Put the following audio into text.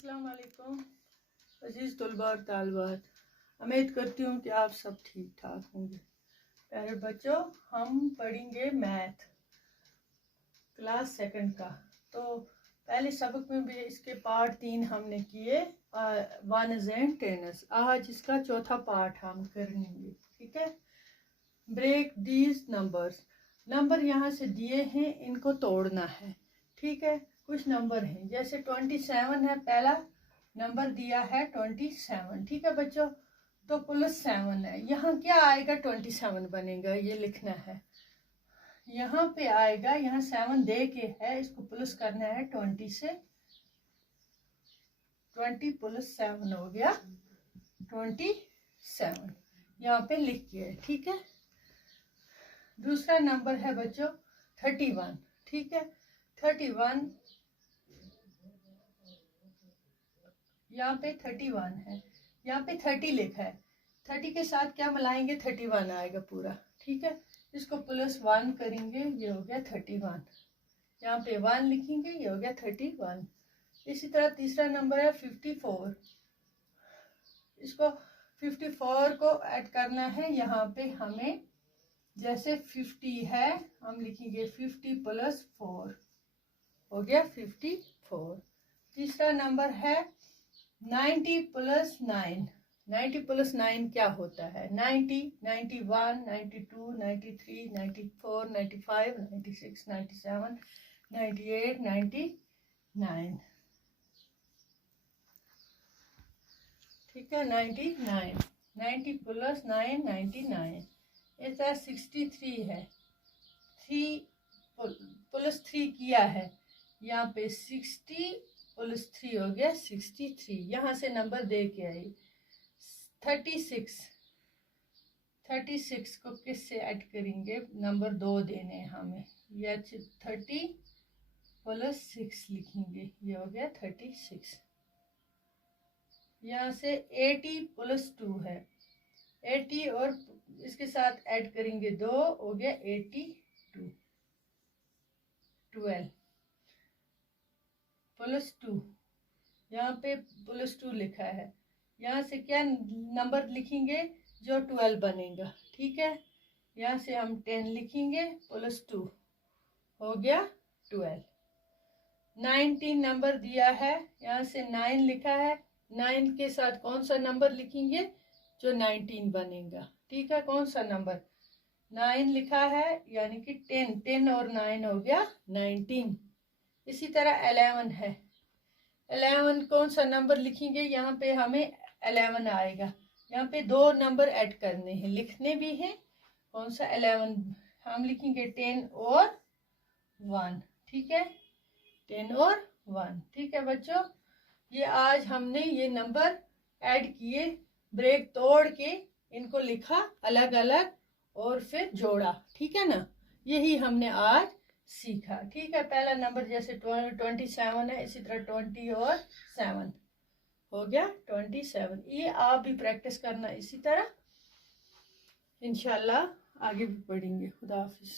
अस्सलाम वालेकुम अजीज़ तलबा और तालबात, उम्मीद करती हूँ कि आप सब ठीक ठाक होंगे। प्यारे बच्चों, हम पढ़ेंगे मैथ क्लास सेकंड का। तो पहले सबक में भी इसके पार्ट 3 हमने किए, वनस एंड टेनस। आज इसका चौथा पार्ट हम करेंगे, ठीक है। ब्रेक दीज नंबर्स, नंबर यहाँ से दिए हैं, इनको तोड़ना है, ठीक है। कुछ नंबर हैं, जैसे 27 है, पहला नंबर दिया है 27, ठीक है बच्चों। तो +7 है, यहाँ क्या आएगा, 27 बनेगा, ये लिखना है। यहाँ पे आएगा, यहाँ 7 दे के है, इसको प्लस करना है 20 से। 20 + 7 हो गया 27, यहाँ पे लिख के, ठीक है। दूसरा नंबर है बच्चों 31, ठीक है। 31 यहाँ पे 31 है, यहाँ पे 30 लिखा है, 30 के साथ क्या मिलाएंगे, 31 आएगा पूरा, ठीक है। इसको +1 करेंगे, ये हो गया 31। यहाँ पे 1 लिखेंगे, ये हो गया 31। इसी तरह तीसरा नंबर है 54, इसको 54 को ऐड करना है। यहाँ पे हमें जैसे 50 है, हम लिखेंगे 50 + 4 हो गया 54। तीसरा नंबर है 90 + 9, 90 + 9 क्या होता है, 90, 91, 92, 93, 94, 95, 96, 97, 98, 99, ठीक है। 99, 90 + 9 99। ऐसा 63 है, 3 + 3 किया है, यहाँ पे 60 + 3 हो गया 63, यहाँ से नंबर दे के आई। 36, 36 को किससे ऐड करेंगे, नंबर 2 देने हैं हमें, या 30 + 6 लिखेंगे, ये हो गया 36। यहाँ से 80 + 2 है, 80 और इसके साथ ऐड करेंगे 2, हो गया 82। 12 + 2, यहाँ पे +2 लिखा है, यहाँ से क्या नंबर लिखेंगे, जो 12 बनेगा, ठीक है। यहाँ से हम 10 लिखेंगे, +2 हो गया 12। 19 नंबर दिया है, यहाँ से 9 लिखा है, 9 के साथ कौन सा नंबर लिखेंगे, जो 19 बनेगा, ठीक है। कौन सा नंबर, 9 लिखा है, यानी कि 10 और 9 हो गया 19। इसी तरह 11 है, 11 कौन सा नंबर लिखेंगे, यहाँ पे हमें 11 आएगा, यहाँ पे 2 नंबर ऐड करने हैं, लिखने भी हैं। कौन सा 11 हम लिखेंगे, 10 और 1, ठीक है, 10 और 1, ठीक है बच्चों। ये आज हमने ये नंबर ऐड किए, ब्रेक तोड़ के इनको लिखा अलग अलग और फिर जोड़ा, ठीक है ना। यही हमने आज सीखा, ठीक है। पहला नंबर जैसे 27 है, इसी तरह 20 और 7 हो गया 27। ये आप भी प्रैक्टिस करना इसी तरह, इंशाल्लाह आगे भी पढ़ेंगे। खुदा हाफिज।